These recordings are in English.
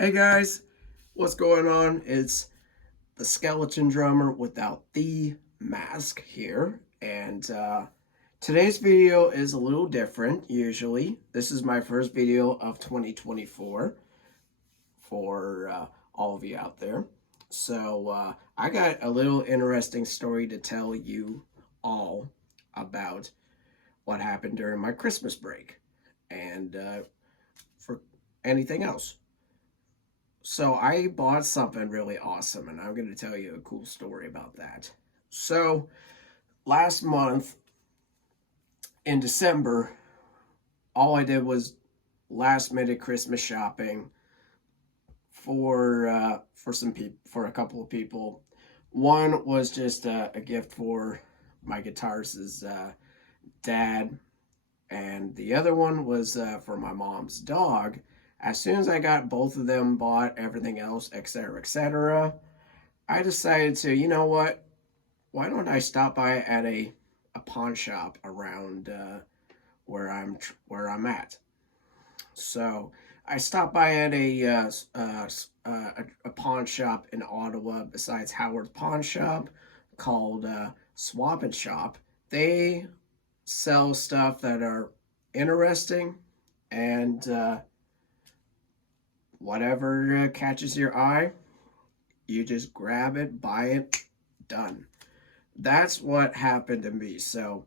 Hey guys, what's going on? It's the skeleton drummer without the mask here, and today's video is a little different. Usually, this is my first video of 2024 for all of you out there. So, I got a little interesting story to tell you all about what happened during my Christmas break and for anything else. So I bought something really awesome, and I'm going to tell you a cool story about that. So last month in December, all I did was last minute Christmas shopping for some people, for a couple of people. One was just a gift for my guitarist's dad, and the other one was for my mom's dog. As soon as I got both of them bought, everything else, etc., I decided to, you know what? Why don't I stop by at a pawn shop around where I'm at? So I stopped by at a pawn shop in Ottawa besides Howard's Pawn Shop called Swap and Shop. They sell stuff that are interesting and whatever catches your eye, you just grab it, buy it, done. That's what happened to me. So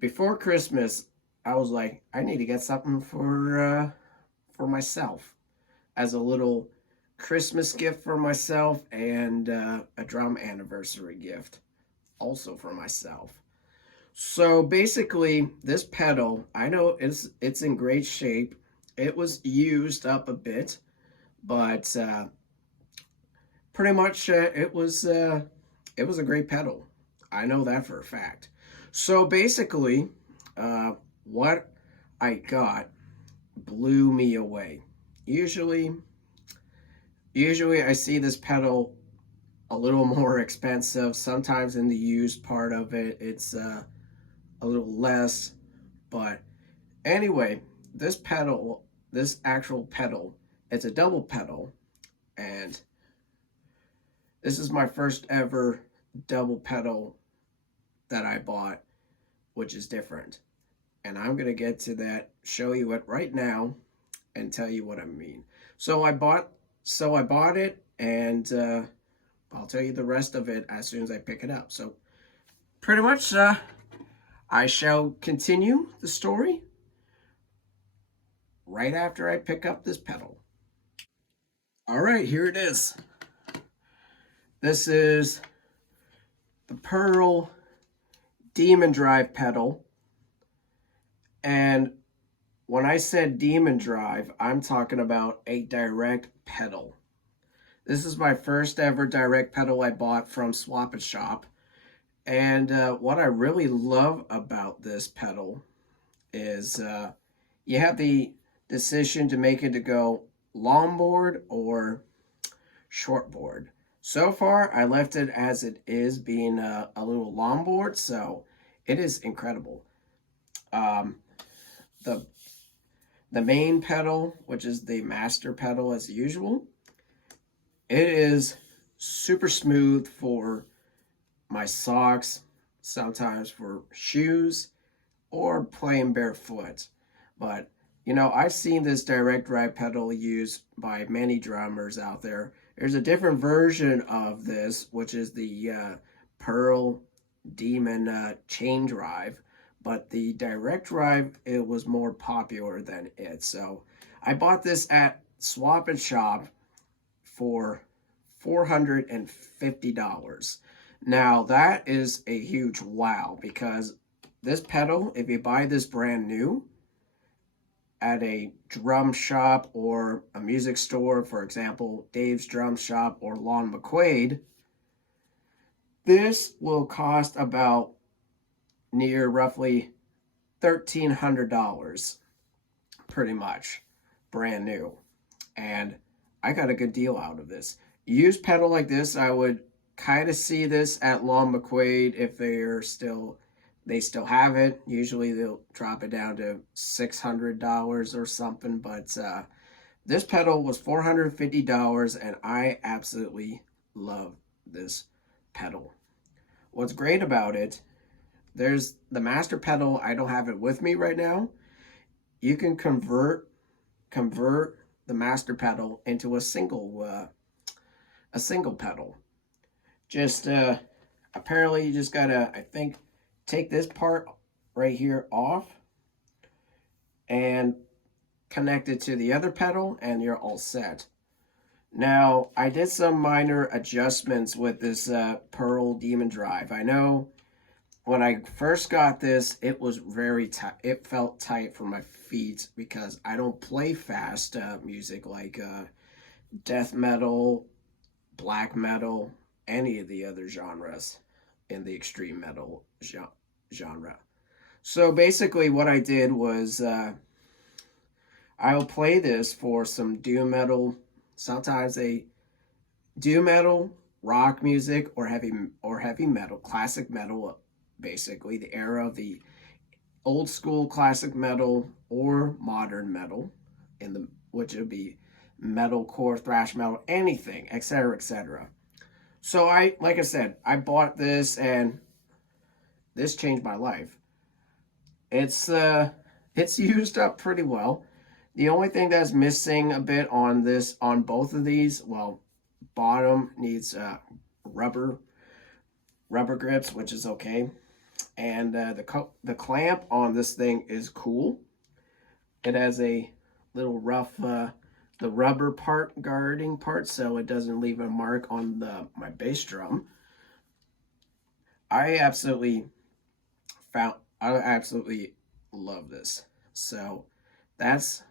before Christmas, I was like, I need to get something for myself as a little Christmas gift for myself and a drum anniversary gift also for myself. So basically, this pedal, I know it's in great shape. It was used up a bit, but pretty much it was a great pedal. I know that for a fact. So basically, what I got blew me away. Usually, usually I see this pedal a little more expensive. Sometimes in the used part of it, it's a little less. But anyway, this actual pedal, it's a double pedal, and this is my first ever double pedal that I bought, which is different. And I'm gonna get to that, show you it right now, and tell you what I mean. So I bought it, and I'll tell you the rest of it as soon as I pick it up. So pretty much, I shall continue the story right after I pick up this pedal. All right, here it is. This is the Pearl Demon Drive pedal. And when I said Demon Drive, I'm talking about a direct pedal. This is my first ever direct pedal I bought from Swap and Shop. And what I really love about this pedal is you have the decision to make it to go longboard or shortboard. So far, I left it as it is, being a little longboard, so it is incredible. Um, the the main pedal, which is the master pedal as usual, it is super smooth for my socks, sometimes for shoes, or playing barefoot. But I've seen this direct drive pedal used by many drummers out there. There's a different version of this, which is the Pearl Demon chain drive, but the direct drive, it was more popular than it. So I bought this at Swap and Shop for $450. Now that is a huge wow, because this pedal, if you buy this brand new at a drum shop or a music store, for example, Dave's Drum Shop or Lon McQuaid, this will cost about near roughly $1,300, pretty much, brand new. And I got a good deal out of this. Used pedal like this, I would kind of see this at Lon McQuaid if they still have it. Usually they'll drop it down to $600 or something, but This pedal was $450, and I absolutely love this pedal. What's great about it, there's the master pedal. I don't have it with me right now. You can convert the master pedal into a single pedal. Just apparently you just gotta, I think, take this part right here off and connect it to the other pedal, and you're all set. Now, I did some minor adjustments with this Pearl Demon Drive. I know when I first got this, it was very tight. It felt tight for my feet because I don't play fast music like death metal, black metal, any of the other genres in the extreme metal genre. So basically, what I did was I'll play this for some doom metal. Sometimes they doom metal, rock music, or heavy metal, classic metal. Basically, the era of the old school classic metal or modern metal, which would be metalcore, thrash metal, anything, etc., etc. So like I said, I bought this and this changed my life. It's used up pretty well. The only thing that's missing a bit on both of these, well, bottom needs rubber grips, which is okay, and the clamp on this thing is cool. It has a little rough the rubber part guarding part, so it doesn't leave a mark on my bass drum. I absolutely love this. So that's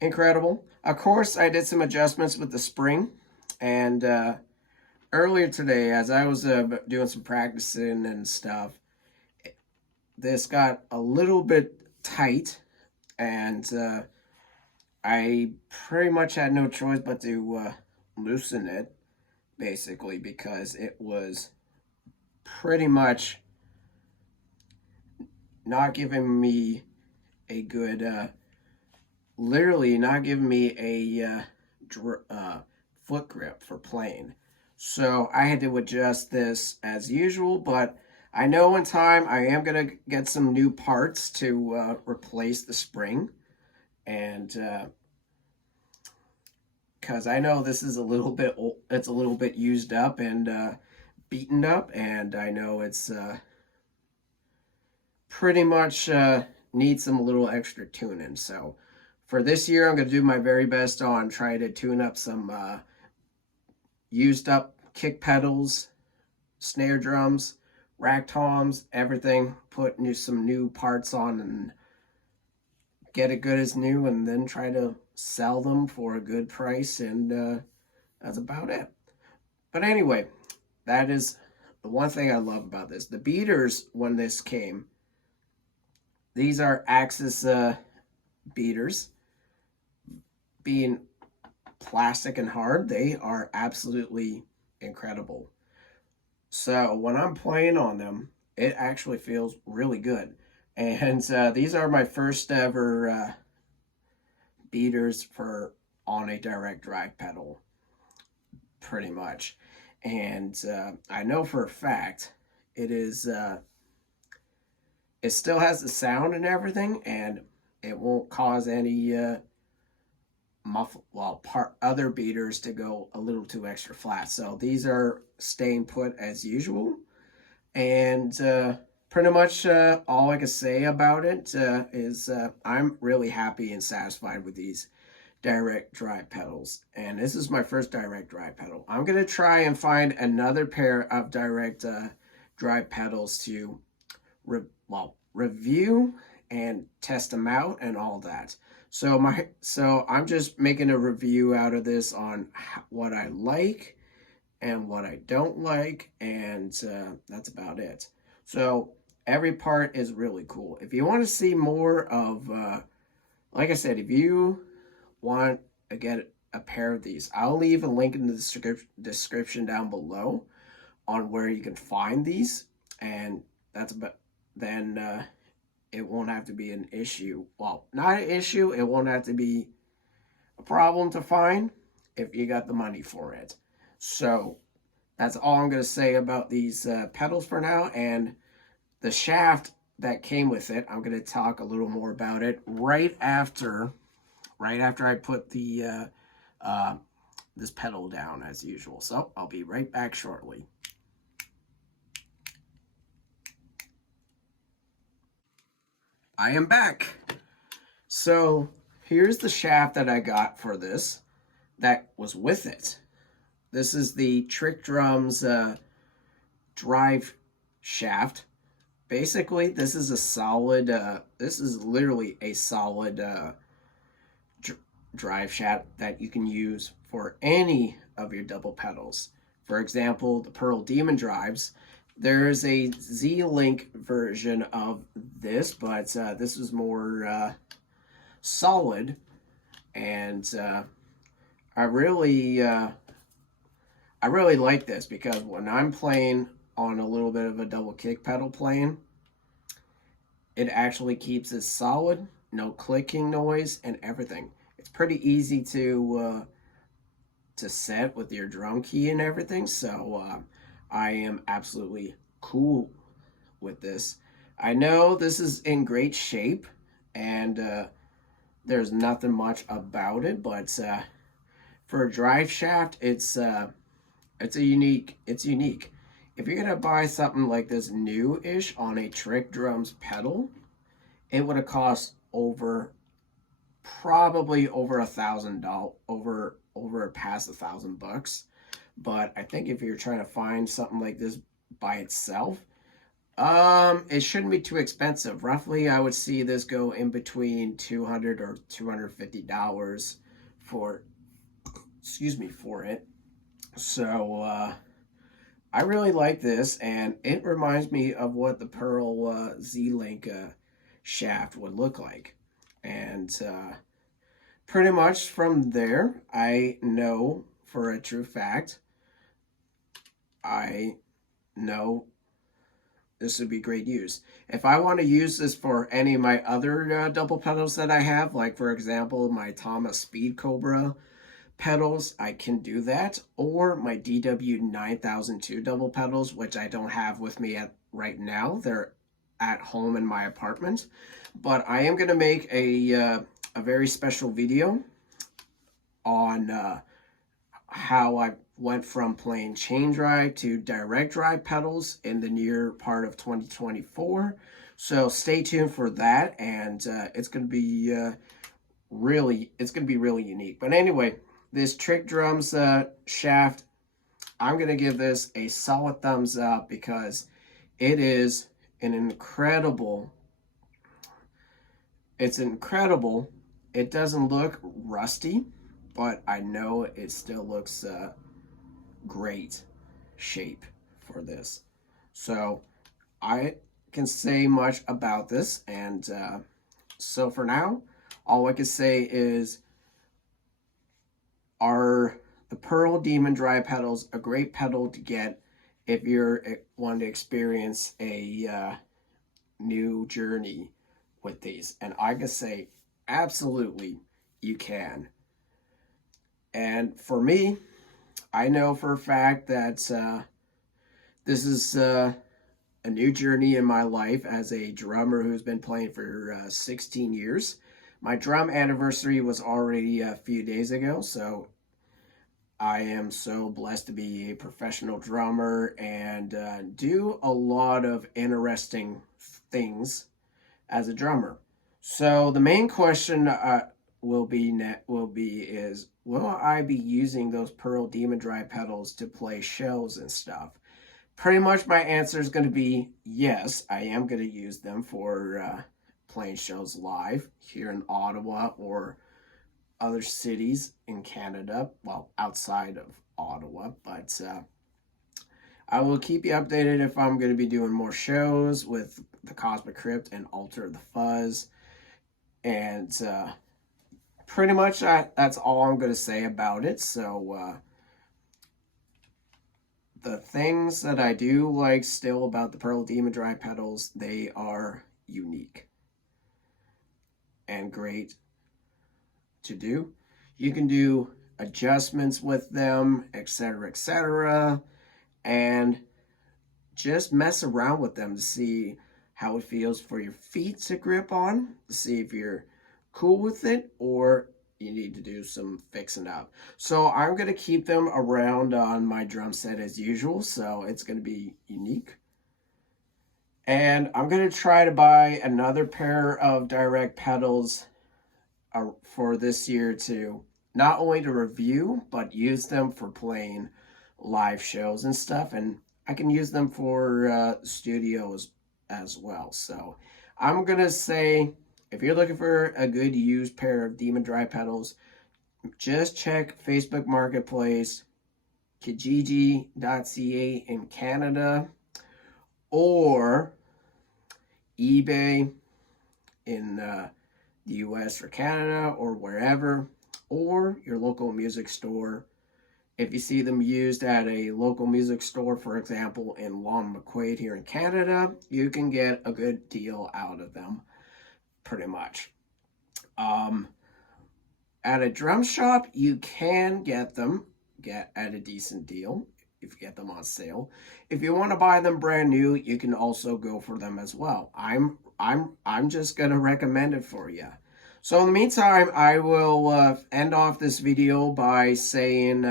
incredible. Of course, I did some adjustments with the spring, and earlier today, as I was doing some practicing and stuff, this got a little bit tight, and I pretty much had no choice but to loosen it, basically, because it was pretty much not giving me a good, literally not giving me a foot grip for playing. So I had to adjust this as usual, but I know in time I am going to get some new parts to replace the spring. And because I know this is a little bit old, it's a little bit used up and beaten up, and I know it's pretty much needs some little extra tuning. So for this year, I'm going to do my very best on trying to tune up some used up kick pedals, snare drums, rack toms, everything. Put some new parts on and get it good as new, and then try to sell them for a good price, and that's about it. But anyway, that is the one thing I love about this. The beaters, when this came, these are Axis beaters. Being plastic and hard, they are absolutely incredible. So when I'm playing on them, it actually feels really good. And these are my first ever beaters on a direct drive pedal, pretty much. And I know for a fact it still has the sound and everything, and it won't cause any other beaters to go a little too extra flat. So these are staying put as usual, and pretty much all I can say about it is I'm really happy and satisfied with these direct drive pedals, and this is my first direct drive pedal. I'm gonna try and find another pair of direct drive pedals to review and test them out and all that. So I'm just making a review out of this on what I like and what I don't like, and that's about it. So every part is really cool. If you want to see more of, like I said, if you want to get a pair of these, I'll leave a link in the description down below on where you can find these, and that's about then it won't have to be an issue. Well, not an issue. It won't have to be a problem to find if you got the money for it. So that's all I'm going to say about these pedals for now. And the shaft that came with it, I'm going to talk a little more about it right after I put the this pedal down as usual. So I'll be right back shortly. I am back. So here's the shaft that I got for this that was with it. This is the Trick Drums drive shaft. Basically, this is a solid, this is literally a solid drive shaft that you can use for any of your double pedals. For example, the Pearl Demon drives. There's a Z-Link version of this, but this is more solid, and I really like this because when I'm playing on a little bit of a double kick pedal playing, it actually keeps it solid, no clicking noise and everything. It's pretty easy to set with your drum key and everything, so I am absolutely cool with this. I know this is in great shape, and there's nothing much about it, but for a drive shaft, it's unique. If you're gonna buy something like this new-ish on a Trick Drums pedal, it would have cost probably over $1,000, over past $1,000. But I think if you're trying to find something like this by itself, it shouldn't be too expensive. Roughly, I would see this go in between $200 or $250 for, for it. So I really like this, and it reminds me of what the Pearl Z-Link shaft would look like. And pretty much from there, I know for a true fact, I know this would be great use. If I want to use this for any of my other double pedals that I have, like for example, my Thomas Speed Cobra pedals, I can do that, or my DW 9002 double pedals, which I don't have with me right now. They're at home in my apartment, but I am going to make a very special video on how I went from playing chain drive to direct drive pedals in the near part of 2024. So stay tuned for that, and it's going to be really unique. But anyway, this Trick Drums shaft, I'm going to give this a solid thumbs up because it is an incredible. It's incredible. It doesn't look rusty, but I know it still looks great shape for this. So I can say much about this, and so for now, all I can say is, are the Pearl Demon Dry pedals a great pedal to get if you're wanting to experience a new journey with these? And I can say absolutely you can. And for me, I know for a fact that this is a new journey in my life as a drummer who's been playing for 16 years. My drum anniversary was already a few days ago, so I am so blessed to be a professional drummer and do a lot of interesting things as a drummer. So the main question will be will I be using those Pearl Demon Dry pedals to play shows and stuff? Pretty much my answer is going to be yes. I am going to use them for playing shows live here in Ottawa or other cities in Canada, well, outside of Ottawa, but I will keep you updated if I'm going to be doing more shows with the Cosmic Crypt and Alter the Fuzz, and pretty much that's all I'm going to say about it. So the things that I do like still about the Pearl Demon Dry pedals, they are unique and great to do. You can do adjustments with them, etc., etc., and just mess around with them to see how it feels for your feet to grip on, see if you're cool with it or you need to do some fixing up. So I'm going to keep them around on my drum set as usual, so it's going to be unique. And I'm going to try to buy another pair of direct pedals for this year to not only to review, but use them for playing live shows and stuff. And I can use them for studios as well. So I'm going to say, if you're looking for a good used pair of Demon Drive pedals, just check Facebook Marketplace, Kijiji.ca in Canada, or eBay in the US or Canada or wherever, or your local music store. If you see them used at a local music store, for example, in Long McQuaid here in Canada, you can get a good deal out of them, pretty much. At a drum shop, you can get at a decent deal if you get them on sale. If you want to buy them brand new, you can also go for them as well. I'm just gonna recommend it for you. So in the meantime, I will end off this video by saying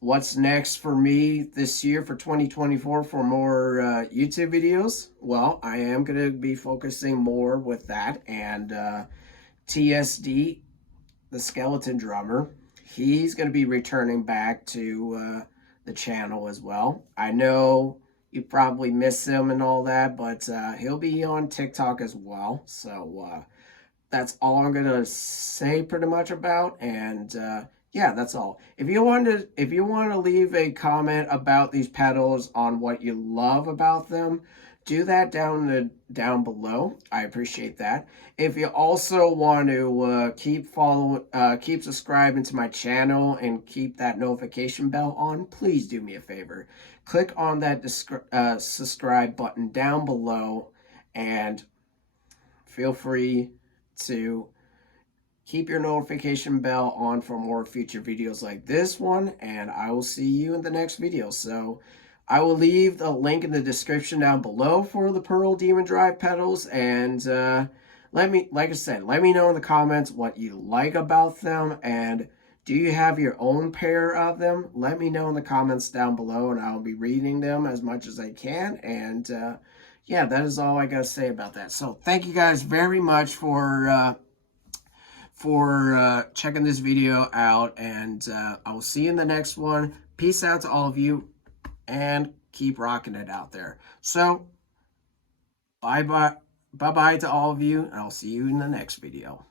what's next for me this year for 2024 for more YouTube videos. Well, I am gonna be focusing more with that and TSD, the skeleton drummer, he's going to be returning back to the channel as well. I know you probably miss him and all that, but he'll be on TikTok as well. So that's all I'm going to say pretty much about. And yeah, that's all. If you want to leave a comment about these pedals on what you love about them, do that down below. I appreciate that. If you also want to keep subscribing to my channel and keep that notification bell on, please do me a favor. Click on that subscribe button down below and feel free to keep your notification bell on for more future videos like this one, and I will see you in the next video. So I will leave the link in the description down below for the Pearl Demon Drive pedals, and like I said, let me know in the comments what you like about them, and do you have your own pair of them? Let me know in the comments down below, and I'll be reading them as much as I can, and yeah, that is all I gotta say about that. So thank you guys very much for checking this video out, and I will see you in the next one. Peace out to all of you, and keep rocking it out there. So, bye-bye to all of you, and I'll see you in the next video.